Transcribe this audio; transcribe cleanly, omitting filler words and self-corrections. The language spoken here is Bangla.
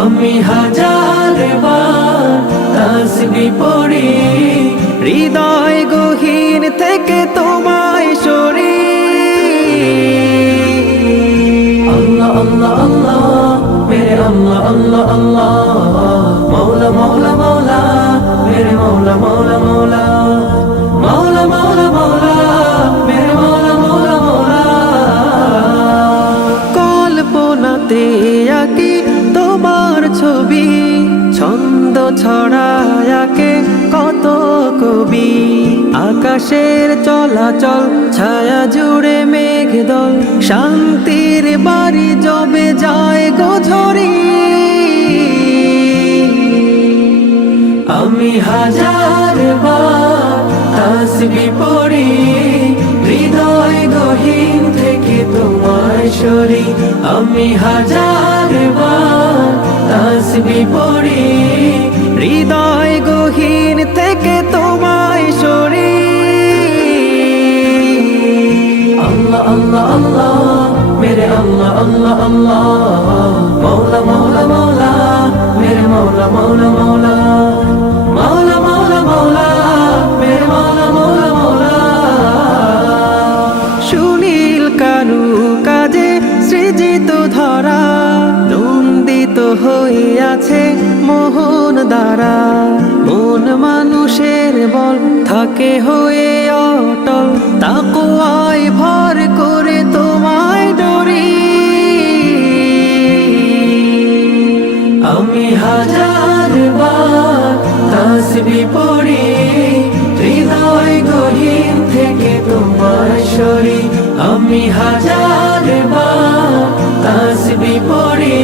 আমি হাজার বার তাসবিহ পড়ি, হৃদয় গহীন থেকে তোমায় সরি। আল্লাহ আল্লাহ আল্লাহ মেরে আল্লাহ আল্লাহ আল্লাহ, মৌলা মৌলা মৌলা মেরে মৌলা মৌলা মৌলা, মৌলা মৌলা মৌলা মেরে মৌলা মৌলা মৌলা। কল্পনাতে আঁকি তোমার ছবি, ছন্দ ছড়ায় আঁকে কত কবি। আকাশের চলাচল ছায়া জুড়ে মেঘদল, শান্তির বাড়ি জবে যায় গোঝরি। আমি হাজার বার তাসবিহ পড়ি, হৃদয় গহীন থেকে তোমায় সরি। আমি হাজার বার তাসবিহ পড়ি, হৃদয় গহীন থেকে তোমায় সরি। আল্লাহ আল্লাহ আল্লাহ মেরে আল্লাহ আল্লাহ আল্লাহ, মৌলা মৌলা মৌলা মেরে মৌলা মৌলা মৌলা, মৌলা মৌলা মৌলা মেরে মৌলা মৌলা মৌলা। সুনীল কারু কাজে সৃজিত ধরা, নন্দিত হইয়াছে মোহন দ্বারা। মন মানুষের বল থাকে হয়ে অটল, তাকওয়ায় ভর করে তোমায় ডরি। আমি হাজার বার তাসবিহ পড়ি, হৃদয় গহীন থেকে তোমায় সরি। আমি হাজার বার তাসবিহ পড়ি,